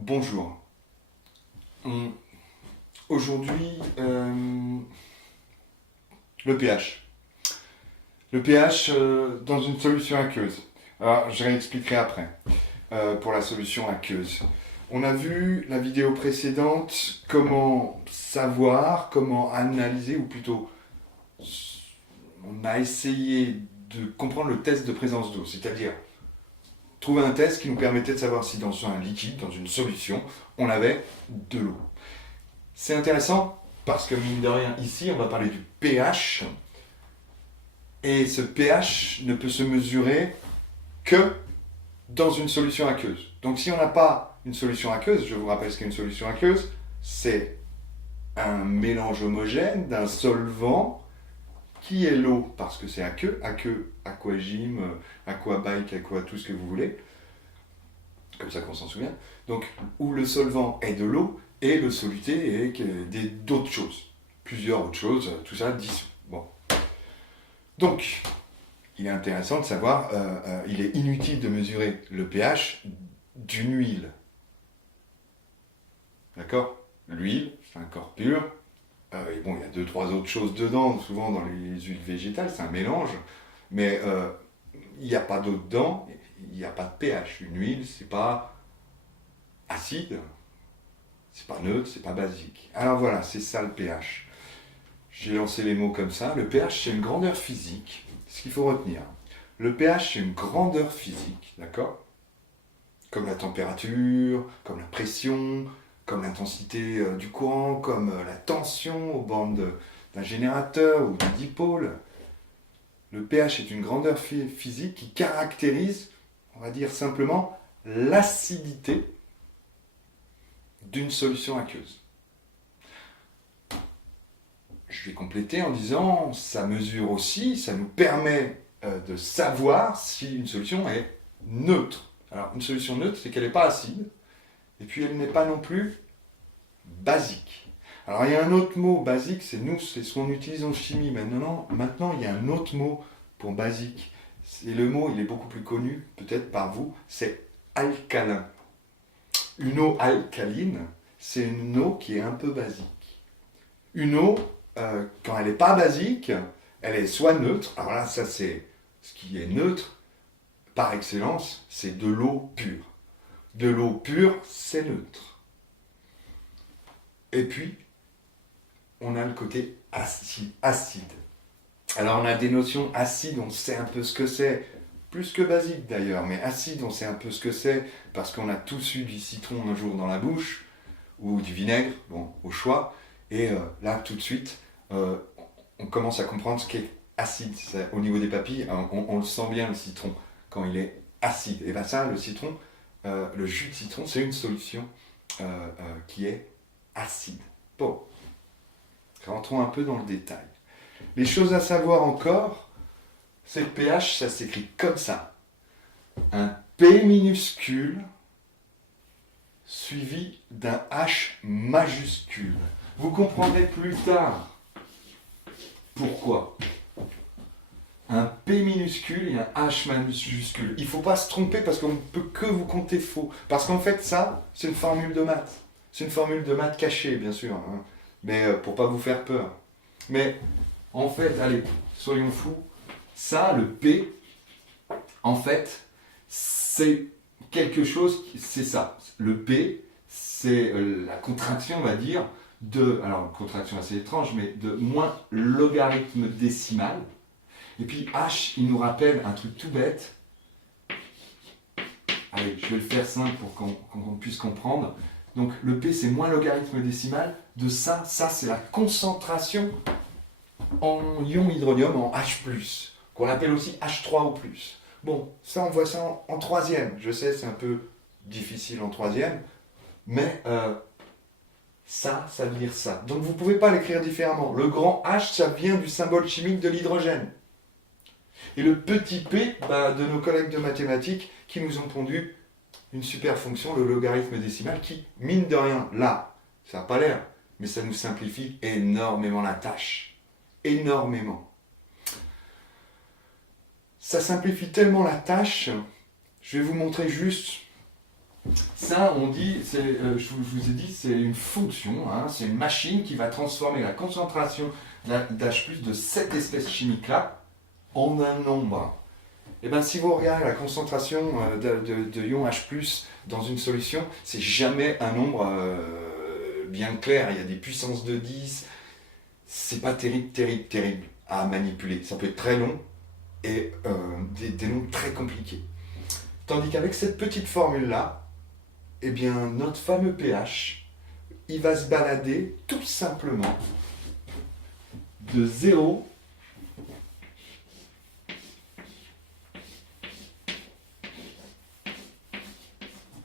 Bonjour. Aujourd'hui, le pH. Le pH dans une solution aqueuse. Alors, je réexpliquerai après pour la solution aqueuse. On a vu la vidéo précédente comment savoir, comment analyser, ou plutôt, on a essayé de comprendre le test de présence d'eau, c'est-à-dire trouver un test qui nous permettait de savoir si dans un liquide, dans une solution, on avait de l'eau. C'est intéressant parce que, mine de rien, ici, on va parler du pH. Et ce pH ne peut se mesurer que dans une solution aqueuse. Donc si on n'a pas une solution aqueuse, je vous rappelle ce qu'est une solution aqueuse, c'est un mélange homogène d'un solvant qui est l'eau, parce que c'est aqueux, aquagym, aquabike, aqua, tout ce que vous voulez, comme ça qu'on s'en souvient. Donc, où le solvant est de l'eau et le soluté est d'autres choses. Plusieurs autres choses, tout ça dissous. Bon. Donc, il est intéressant de savoir, il est inutile de mesurer le pH d'une huile. D'accord? L'huile, c'est un corps pur. Et bon, il y a deux, trois autres choses dedans, souvent dans les huiles végétales, c'est un mélange. Mais il n'y a pas d'eau dedans, il n'y a pas de pH. Une huile, c'est pas acide, c'est pas neutre, c'est pas basique. Alors voilà, c'est ça le pH. J'ai lancé les mots comme ça. Le pH, c'est une grandeur physique. Ce qu'il faut retenir. Le pH, c'est une grandeur physique, d'accord? Comme la température, comme la pression, comme l'intensité du courant, comme la tension aux bornes d'un générateur ou d'un dipôle. Le pH est une grandeur physique qui caractérise, on va dire simplement, l'acidité d'une solution aqueuse. Je vais compléter en disant, ça mesure aussi, ça nous permet de savoir si une solution est neutre. Alors, une solution neutre, c'est qu'elle n'est pas acide, et puis elle n'est pas non plus basique. Alors, il y a un autre mot, basique, c'est ce qu'on utilise en chimie. Maintenant, il y a un autre mot pour basique. Et le mot, il est beaucoup plus connu, peut-être par vous, c'est alcalin. Une eau alcaline, c'est une eau qui est un peu basique. Une eau, quand elle n'est pas basique, elle est soit neutre, alors là, ça c'est ce qui est neutre, par excellence, c'est de l'eau pure. De l'eau pure, c'est neutre. Et puis, on a le côté acide. Alors on a des notions acide, on sait un peu ce que c'est, plus que basique d'ailleurs, mais acide, on sait un peu ce que c'est, parce qu'on a tous eu du citron un jour dans la bouche, ou du vinaigre, bon, au choix, et là, tout de suite, on commence à comprendre ce qu'est acide. Au niveau des papilles, on le sent bien, le citron, quand il est acide. Et bien ça, le citron, le jus de citron, c'est une solution qui est acide. Bon, rentrons un peu dans le détail. Les choses à savoir encore, c'est que pH, ça s'écrit comme ça. Un P minuscule suivi d'un H majuscule. Vous comprendrez plus tard pourquoi. Un P minuscule et un H majuscule. Il ne faut pas se tromper parce qu'on ne peut que vous compter faux. Parce qu'en fait, ça, c'est une formule de maths. C'est une formule de maths cachée, bien sûr. Hein. Mais pour pas vous faire peur. Mais en fait, allez, soyons fous. Ça, le P, en fait, c'est quelque chose, c'est ça. Le P, c'est la contraction, on va dire, alors une contraction assez étrange, mais de moins logarithme décimal. Et puis H, il nous rappelle un truc tout bête. Allez, je vais le faire simple pour qu'on puisse comprendre. Donc le P, c'est moins logarithme décimal de ça. Ça, c'est la concentration en ion hydronium, en H+, qu'on appelle aussi H3 ou plus. Bon, ça, on voit ça en troisième. Je sais, c'est un peu difficile en troisième, mais ça veut dire ça. Donc vous ne pouvez pas l'écrire différemment. Le grand H, ça vient du symbole chimique de l'hydrogène. Et le petit p, de nos collègues de mathématiques qui nous ont pondu une super fonction, le logarithme décimal, qui, mine de rien, là, ça n'a pas l'air, mais ça nous simplifie énormément la tâche. Énormément. Ça simplifie tellement la tâche, je vais vous montrer juste Ça, on dit, je vous ai dit, c'est une fonction, hein, c'est une machine qui va transformer la concentration d'H+, de cette espèce chimique-là, en un nombre. Et bien, si vous regardez la concentration de ion H+, dans une solution, c'est jamais un nombre bien clair. Il y a des puissances de 10. C'est pas terrible à manipuler. Ça peut être très long et des nombres très compliqués. Tandis qu'avec cette petite formule-là, eh bien, notre fameux pH, il va se balader tout simplement de 0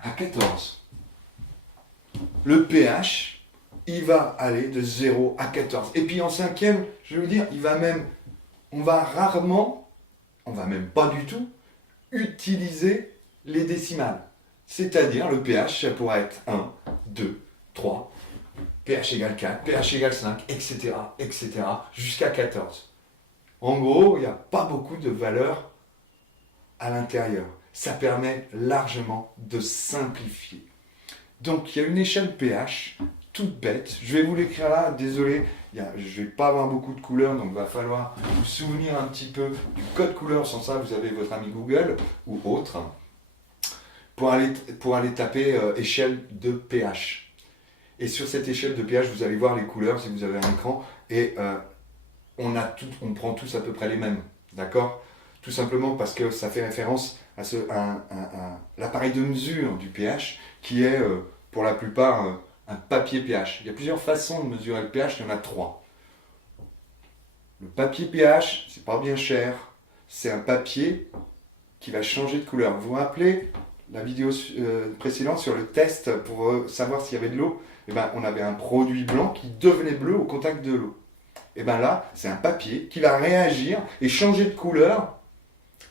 à 14. Le pH, il va aller de 0 à 14. Et puis en cinquième, je veux dire, on va rarement, on va même pas du tout, utiliser les décimales. C'est-à-dire, le pH, ça pourrait être 1, 2, 3, pH égale 4, pH égale 5, etc., etc., jusqu'à 14. En gros, il n'y a pas beaucoup de valeurs à l'intérieur. Ça permet largement de simplifier. Donc, il y a une échelle pH, toute bête. Je vais vous l'écrire là, désolé, je ne vais pas avoir beaucoup de couleurs, donc il va falloir vous souvenir un petit peu du code couleur. Sans ça, vous avez votre ami Google ou autre. Pour aller taper échelle de pH. Et sur cette échelle de pH, vous allez voir les couleurs si vous avez un écran. Et on prend tous à peu près les mêmes. D'accord? Tout simplement parce que ça fait référence à l'appareil de mesure du pH qui est pour la plupart un papier pH. Il y a plusieurs façons de mesurer le pH, il y en a 3. Le papier pH, c'est pas bien cher. C'est un papier qui va changer de couleur. Vous vous rappelez la vidéo précédente sur le test pour savoir s'il y avait de l'eau? Eh ben, on avait un produit blanc qui devenait bleu au contact de l'eau. Et bien là, c'est un papier qui va réagir et changer de couleur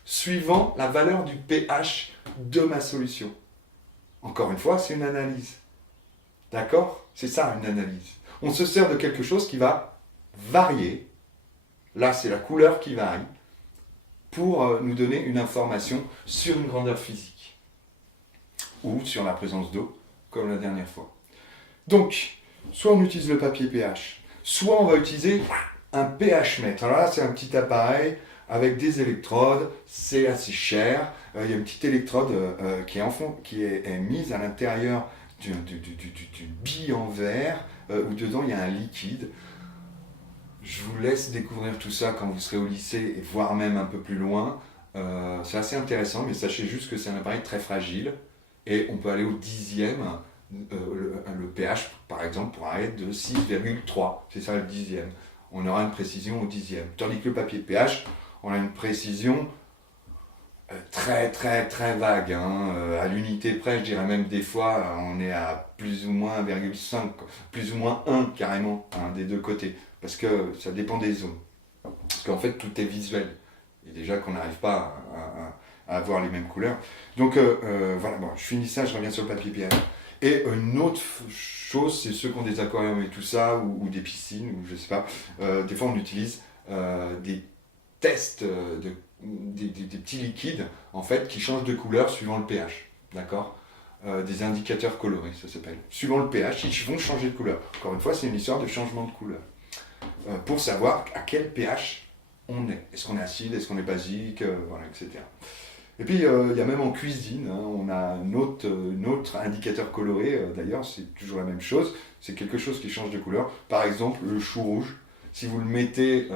suivant la valeur du pH de ma solution. Encore une fois, c'est une analyse. D'accord? C'est ça, une analyse. On se sert de quelque chose qui va varier. Là, c'est la couleur qui varie pour nous donner une information sur une grandeur physique ou sur la présence d'eau, comme la dernière fois. Donc, soit on utilise le papier pH, soit on va utiliser un pH mètre. Alors là, c'est un petit appareil avec des électrodes, c'est assez cher. Il y a une petite électrode qui est mise à l'intérieur d'une bille en verre où dedans il y a un liquide. Je vous laisse découvrir tout ça quand vous serez au lycée et voire même un peu plus loin. C'est assez intéressant, mais sachez juste que c'est un appareil très fragile et on peut aller au dixième. Le pH, par exemple, pourra être de 6,3. C'est ça le dixième. On aura une précision au dixième. Tandis que le papier pH, on a une précision très très très vague. À l'unité près, je dirais même des fois, on est à plus ou moins 1,5, plus ou moins 1 carrément, des deux côtés. Parce que ça dépend des zones. Parce qu'en fait, tout est visuel. Et déjà qu'on n'arrive pas à avoir les mêmes couleurs. Donc voilà, bon, je finis ça, je reviens sur le papier pH. Et une autre chose, c'est ceux qui ont des aquariums et tout ça, ou des piscines, ou je sais pas. Des fois, on utilise des tests, des petits liquides, en fait, qui changent de couleur suivant le pH. D'accord? Des indicateurs colorés, ça s'appelle. Suivant le pH, ils vont changer de couleur. Encore une fois, c'est une histoire de changement de couleur. Pour savoir à quel pH on est. Est-ce qu'on est acide, est-ce qu'on est basique, voilà, etc. Et puis, il y a même en cuisine, on a un autre indicateur coloré, d'ailleurs, c'est toujours la même chose, c'est quelque chose qui change de couleur. Par exemple, le chou rouge, si vous le mettez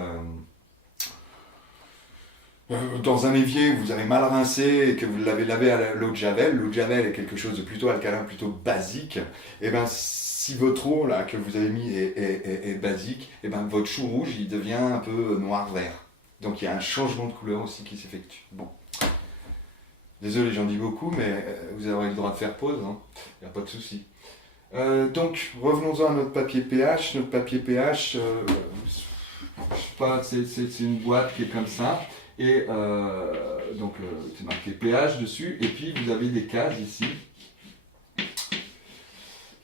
dans un évier où vous avez mal rincé et que vous l'avez lavé à l'eau de Javel est quelque chose de plutôt alcalin, plutôt basique, et bien si votre eau là, que vous avez mis est basique, et bien votre chou rouge il devient un peu noir-vert. Donc il y a un changement de couleur aussi qui s'effectue. Bon. Désolé, j'en dis beaucoup, mais vous aurez le droit de faire pause, il n'y a pas de souci. Donc, revenons-en à notre papier pH. Notre papier pH, je sais pas, c'est une boîte qui est comme ça. Et donc, c'est marqué pH dessus. Et puis, vous avez des cases ici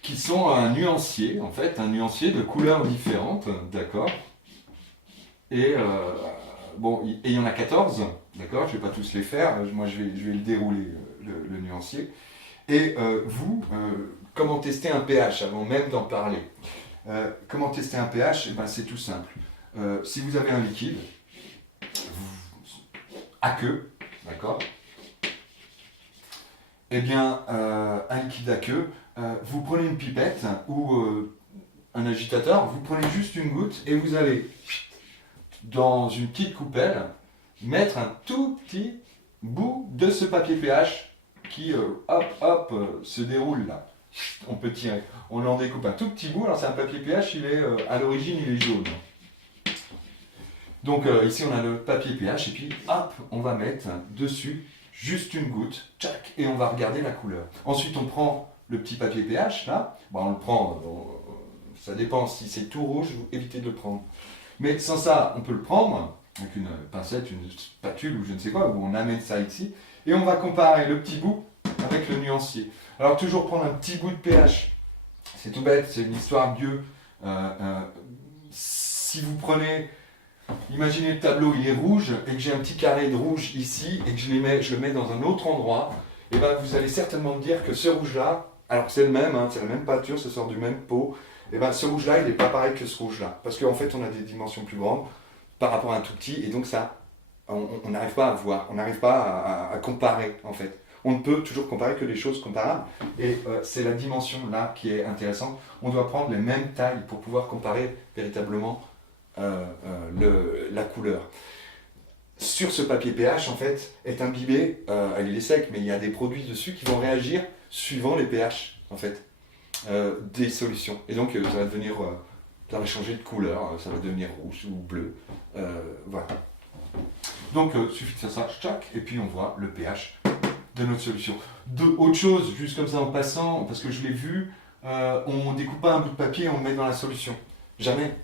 qui sont un nuancier, en fait, un nuancier de couleurs différentes, d'accord. Et bon, et il y en a 14, d'accord, je ne vais pas tous les faire, moi je vais le dérouler, le nuancier. Et comment tester un pH avant même d'en parler? Comment tester un pH? Eh ben, c'est tout simple. Si vous avez un liquide, aqueux, d'accord? Eh bien, un liquide aqueux, vous prenez une pipette ou un agitateur, vous prenez juste une goutte et vous allez, dans une petite coupelle, mettre un tout petit bout de ce papier pH qui, se déroule là. On peut tirer. On en découpe un tout petit bout. Alors c'est un papier pH, à l'origine il est jaune. Donc ici on a le papier pH et puis hop, on va mettre dessus juste une goutte, tchac, et on va regarder la couleur. Ensuite on prend le petit papier pH là, on le prend, ça dépend si c'est tout rouge, vous évitez de le prendre. Mais sans ça, on peut le prendre avec une pincette, une spatule ou je ne sais quoi, où on amène ça ici, et on va comparer le petit bout avec le nuancier. Alors toujours prendre un petit bout de pH, c'est tout bête, c'est une histoire Dieu. Si vous prenez, imaginez le tableau, il est rouge, et que j'ai un petit carré de rouge ici, et que je le mets dans un autre endroit, et ben vous allez certainement me dire que ce rouge-là, alors que c'est le même, c'est la même peinture, ça sort du même pot, et ben ce rouge-là, il n'est pas pareil que ce rouge-là. Parce qu'en fait, on a des dimensions plus grandes par rapport à un tout petit, et donc ça, on n'arrive pas à voir, on n'arrive pas à comparer, en fait. On ne peut toujours comparer que les choses comparables, et c'est la dimension là qui est intéressante. On doit prendre les mêmes tailles pour pouvoir comparer véritablement la couleur. Sur ce papier pH, en fait, est imbibé, il est sec, mais il y a des produits dessus qui vont réagir suivant les pH, en fait, des solutions. Et donc, ça va devenir, ça va changer de couleur, ça va devenir rouge ou bleu, voilà. Donc, il suffit de faire ça, tchac, et puis on voit le pH de notre solution. Autre chose, juste comme ça en passant, parce que je l'ai vu, on ne découpe pas un bout de papier et on le met dans la solution. Jamais.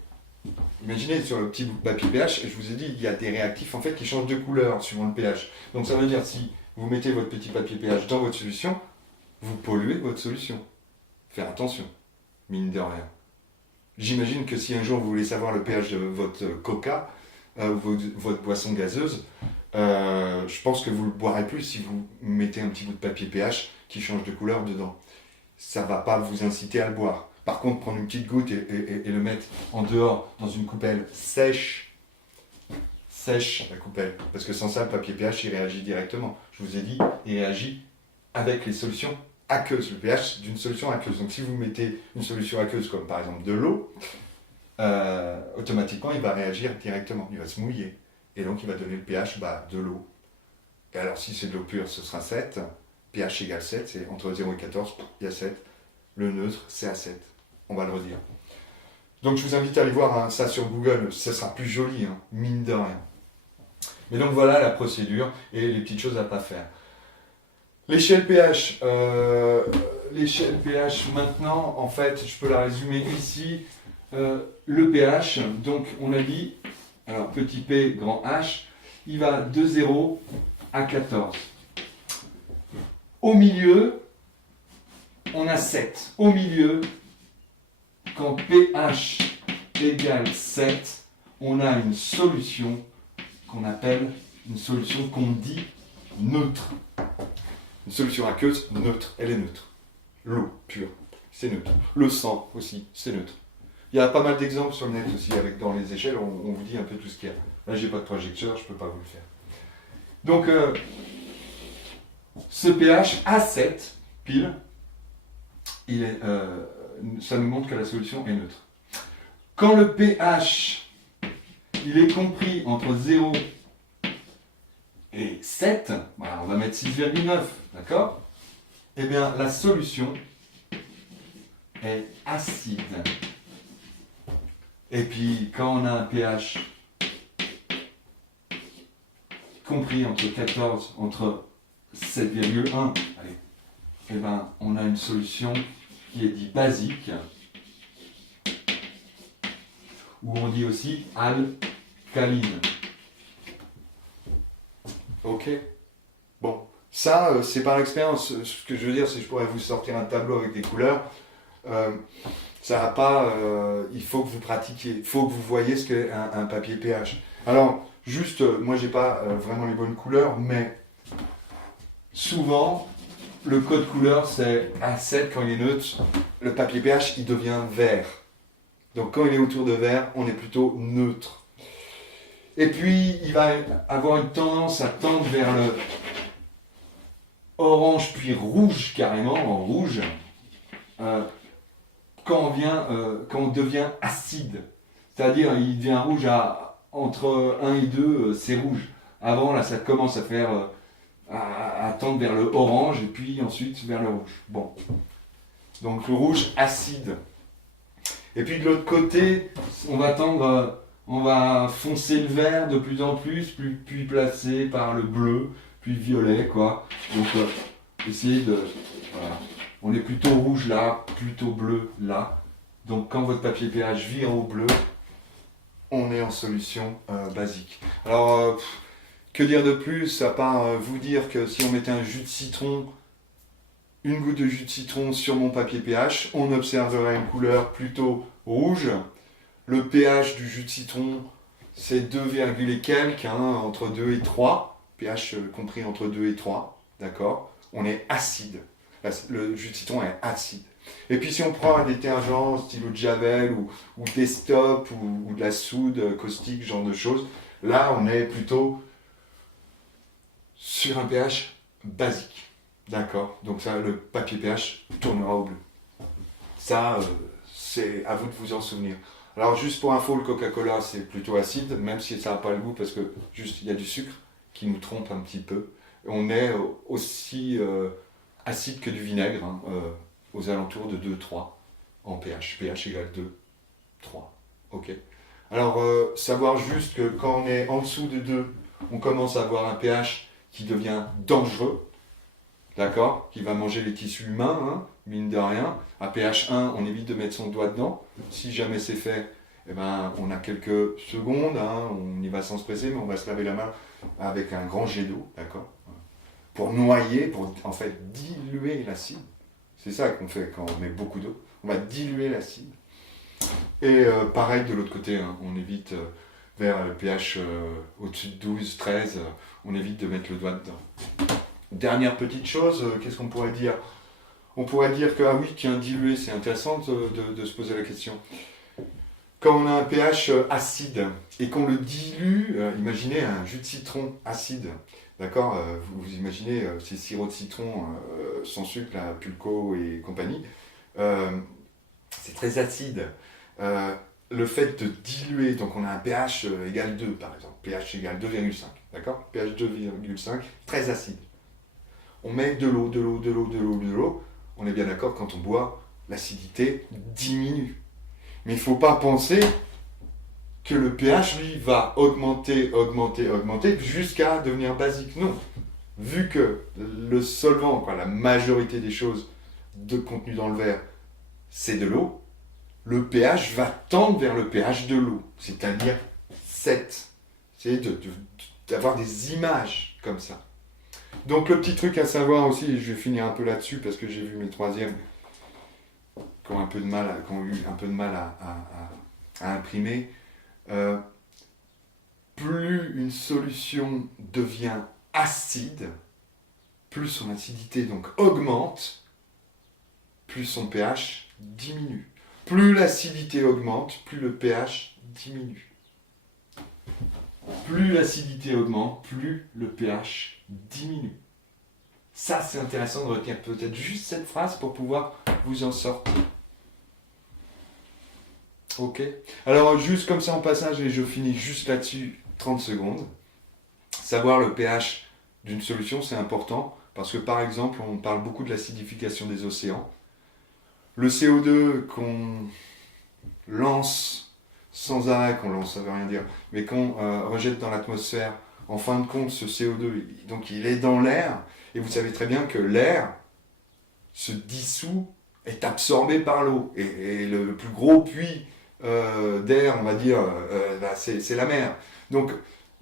Imaginez sur le petit bout de papier pH, je vous ai dit, il y a des réactifs en fait qui changent de couleur suivant le pH. Donc ça veut dire si vous mettez votre petit papier pH dans votre solution, vous polluez votre solution. Faire attention, mine de rien. J'imagine que si un jour vous voulez savoir le pH de votre coca, votre boisson gazeuse, je pense que vous le boirez plus si vous mettez un petit bout de papier pH qui change de couleur dedans. Ça ne va pas vous inciter à le boire. Par contre, prendre une petite goutte et le mettre en dehors dans une coupelle sèche la coupelle. Parce que sans ça, le papier pH, il réagit directement. Je vous ai dit, il réagit avec les solutions aqueuses, le pH d'une solution aqueuse. Donc si vous mettez une solution aqueuse comme par exemple de l'eau, automatiquement, il va réagir directement. Il va se mouiller. Et donc, il va donner le pH de l'eau. Et alors, si c'est de l'eau pure, ce sera 7. pH égale 7, c'est entre 0 et 14, il y a 7. Le neutre, c'est à 7. On va le redire. Donc, je vous invite à aller voir ça sur Google. Ça sera plus joli, mine de rien. Mais donc, voilà la procédure et les petites choses à ne pas faire. L'échelle pH. L'échelle pH, maintenant, en fait, je peux la résumer ici. Le pH, donc, on a dit... Alors, petit p, grand H, il va de 0 à 14. Au milieu, on a 7. Au milieu, quand pH égale 7, on a une solution qu'on appelle, une solution qu'on dit neutre. Une solution aqueuse neutre, elle est neutre. L'eau pure, c'est neutre. Le sang aussi, c'est neutre. Il y a pas mal d'exemples sur le net aussi, dans les échelles, on vous dit un peu tout ce qu'il y a. Là, j'ai pas de projecteur, je peux pas vous le faire. Donc, ce pH à 7, pile, ça nous montre que la solution est neutre. Quand le pH, il est compris entre 0 et 7, voilà, on va mettre 6,9, d'accord? Eh bien, la solution est acide. Et puis, quand on a un pH compris entre 14, entre 7,1, eh ben, on a une solution qui est dite basique, ou on dit aussi alcaline. Ok. Bon, ça, c'est par expérience. Ce que je veux dire, c'est que je pourrais vous sortir un tableau avec des couleurs. Ça va pas, il faut que vous pratiquiez, il faut que vous voyez ce qu'est un papier pH. Alors, juste, moi j'ai pas vraiment les bonnes couleurs, mais souvent, le code couleur, c'est A7 quand il est neutre. Le papier pH, il devient vert. Donc quand il est autour de vert, on est plutôt neutre. Et puis, il va avoir une tendance à tendre vers le orange, puis rouge carrément, en rouge, quand on devient acide. C'est-à-dire, il devient rouge entre 1 et 2, c'est rouge. Avant, là, ça commence à faire... à tendre vers le orange et puis ensuite vers le rouge. Bon. Donc le rouge acide. Et puis de l'autre côté, on va foncer le vert de plus en plus, puis passer par le bleu, puis le violet, quoi. Donc essayez de... Voilà. On est plutôt rouge là, plutôt bleu là. Donc quand votre papier pH vire au bleu, on est en solution basique. Alors... que dire de plus à part vous dire que si on mettait un jus de citron, une goutte de jus de citron sur mon papier pH, on observerait une couleur plutôt rouge. Le pH du jus de citron, c'est 2, et quelques, entre 2 et 3. pH compris entre 2 et 3, d'accord. On est acide. Le jus de citron est acide. Et puis si on prend un détergent, stylo de Javel ou Desktop ou de la soude caustique, ce genre de choses, là on est plutôt sur un pH basique. D'accord. Donc ça, le papier pH tournera au bleu. Ça, c'est à vous de vous en souvenir. Alors juste pour info, le Coca-Cola, c'est plutôt acide, même si ça n'a pas le goût, parce que juste, il y a du sucre qui nous trompe un petit peu. On est aussi acide que du vinaigre, aux alentours de 2-3 en pH. pH égale 2, 3. Ok. Alors, savoir juste que quand on est en dessous de 2, on commence à avoir un pH qui devient dangereux, d'accord, qui va manger les tissus humains, mine de rien. À pH 1, on évite de mettre son doigt dedans. Si jamais c'est fait, eh ben, on a quelques secondes, on y va sans se presser, mais on va se laver la main avec un grand jet d'eau, d'accord, pour noyer, pour en fait diluer l'acide. C'est ça qu'on fait quand on met beaucoup d'eau. On va diluer l'acide. Et pareil de l'autre côté, on évite vers le pH au-dessus de 12, 13, on évite de mettre le doigt dedans. Dernière petite chose, qu'est-ce qu'on pourrait dire? On pourrait dire que, ah oui, qu'un dilué, c'est intéressant de se poser la question. Quand on a un pH acide et qu'on le dilue, imaginez un jus de citron acide, d'accord, vous imaginez ces sirops de citron sans sucre, la Pulco et compagnie, c'est très acide. Le fait de diluer, donc on a un pH égale 2 par exemple, pH égale 2,5, d'accord, pH 2,5, très acide. On met de l'eau, on est bien d'accord, quand on boit, l'acidité diminue. Mais il ne faut pas penser que le pH, lui, va augmenter jusqu'à devenir basique. Non. Vu que le solvant, la majorité des choses contenues dans le verre, c'est de l'eau, le pH va tendre vers le pH de l'eau, c'est-à-dire 7. C'est d'avoir des images comme ça. Donc le petit truc à savoir aussi, je vais finir un peu là-dessus parce que j'ai vu mes troisièmes qui ont eu un peu de mal à imprimer. Plus une solution devient acide, plus son acidité donc augmente, plus son pH diminue. Plus l'acidité augmente, plus le pH diminue. Plus l'acidité augmente, plus le pH diminue. Ça, c'est intéressant de retenir peut-être juste cette phrase pour pouvoir vous en sortir. Ok. Alors, juste comme ça en passage, et je finis juste là-dessus, 30 secondes. Savoir le pH d'une solution, c'est important, parce que par exemple, on parle beaucoup de l'acidification des océans. Le CO2 qu'on lance sans arrêt, ça veut rien dire, mais qu'on rejette dans l'atmosphère, en fin de compte, ce CO2, donc il est dans l'air, et vous savez très bien que l'air se dissout, est absorbé par l'eau, et le plus gros puits d'air, on va dire, c'est la mer. Donc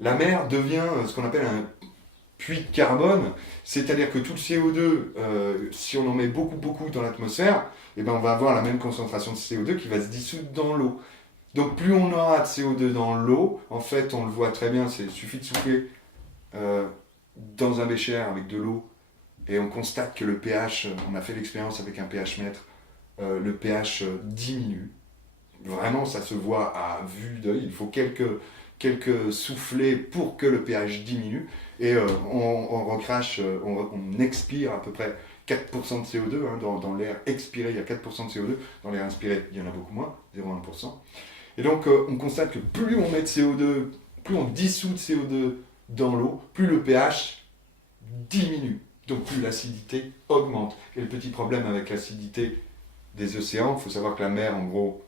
la mer devient ce qu'on appelle un puits de carbone, c'est-à-dire que tout le CO2, si on en met beaucoup dans l'atmosphère, eh ben on va avoir la même concentration de CO2 qui va se dissoudre dans l'eau. Donc plus on aura de CO2 dans l'eau, en fait on le voit très bien, il suffit de souffler dans un bécher avec de l'eau et on constate que le pH, on a fait l'expérience avec un pH mètre, le pH diminue. Vraiment, ça se voit à vue d'œil. Il faut quelques soufflets pour que le pH diminue. Et on recrache, on expire à peu près 4% de CO2. Hein, dans l'air expiré, il y a 4% de CO2. Dans l'air inspiré, il y en a beaucoup moins, 0,1%. Et donc, on constate que plus on met de CO2, plus on dissout de CO2 dans l'eau, plus le pH diminue. Donc, plus l'acidité augmente. Et le petit problème avec l'acidité des océans, il faut savoir que la mer, en gros,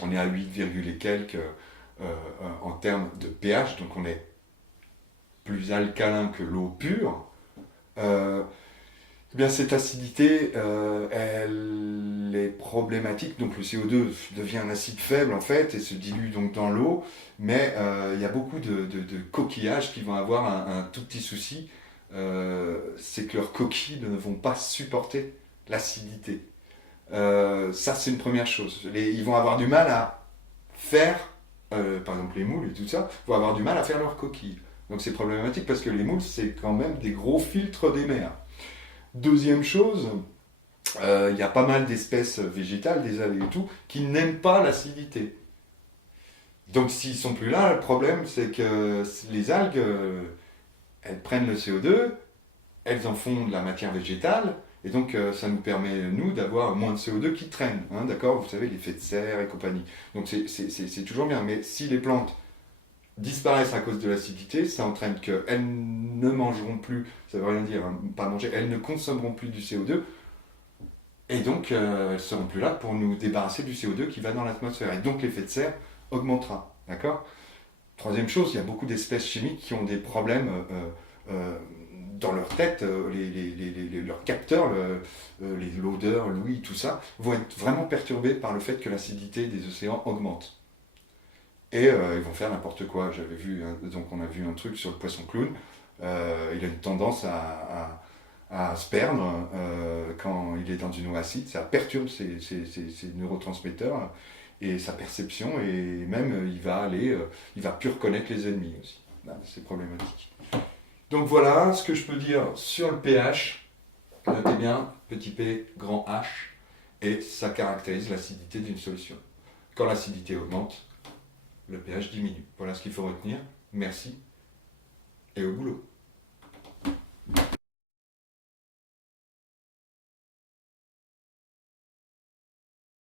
on est à 8, et quelques en termes de pH, donc on est plus alcalin que l'eau pure. Eh bien, cette acidité, elle est problématique. Donc le CO2 devient un acide faible en fait et se dilue donc dans l'eau. Mais il y a beaucoup de coquillages qui vont avoir un tout petit souci. C'est que leurs coquilles ne vont pas supporter l'acidité. Ça, c'est une première chose. Ils vont avoir du mal à faire, par exemple les moules et tout ça, vont avoir du mal à faire leurs coquilles. Donc c'est problématique parce que les moules, c'est quand même des gros filtres des mers. Deuxième chose, il y a pas mal d'espèces végétales, des algues et tout, qui n'aiment pas l'acidité. Donc s'ils sont plus là, le problème c'est que les algues, elles prennent le CO2, elles en font de la matière végétale, et donc ça nous permet, nous, d'avoir moins de CO2 qui traîne, hein, d'accord? Vous savez, l'effet de serre et compagnie. Donc c'est toujours bien, mais si les plantes disparaissent à cause de l'acidité, ça entraîne qu'elles ne mangeront plus, ça veut rien dire, hein, pas manger, elles ne consommeront plus du CO2, et donc elles ne seront plus là pour nous débarrasser du CO2 qui va dans l'atmosphère, et donc l'effet de serre augmentera, d'accord? Troisième chose, il y a beaucoup d'espèces chimiques qui ont des problèmes dans leur tête, leurs capteurs, l'odeur, l'ouïe, tout ça, vont être vraiment perturbés par le fait que l'acidité des océans augmente. Et ils vont faire n'importe quoi. J'avais vu, donc on a vu un truc sur le poisson clown. Il a une tendance à se perdre quand il est dans une eau acide. Ça perturbe ses neurotransmetteurs et sa perception. Et même, il va plus reconnaître les ennemis aussi. Là, c'est problématique. Donc voilà ce que je peux dire sur le pH. Notez bien, petit p, grand H. Et ça caractérise l'acidité d'une solution. Quand l'acidité augmente, le pH diminue. Voilà ce qu'il faut retenir. Merci et au boulot.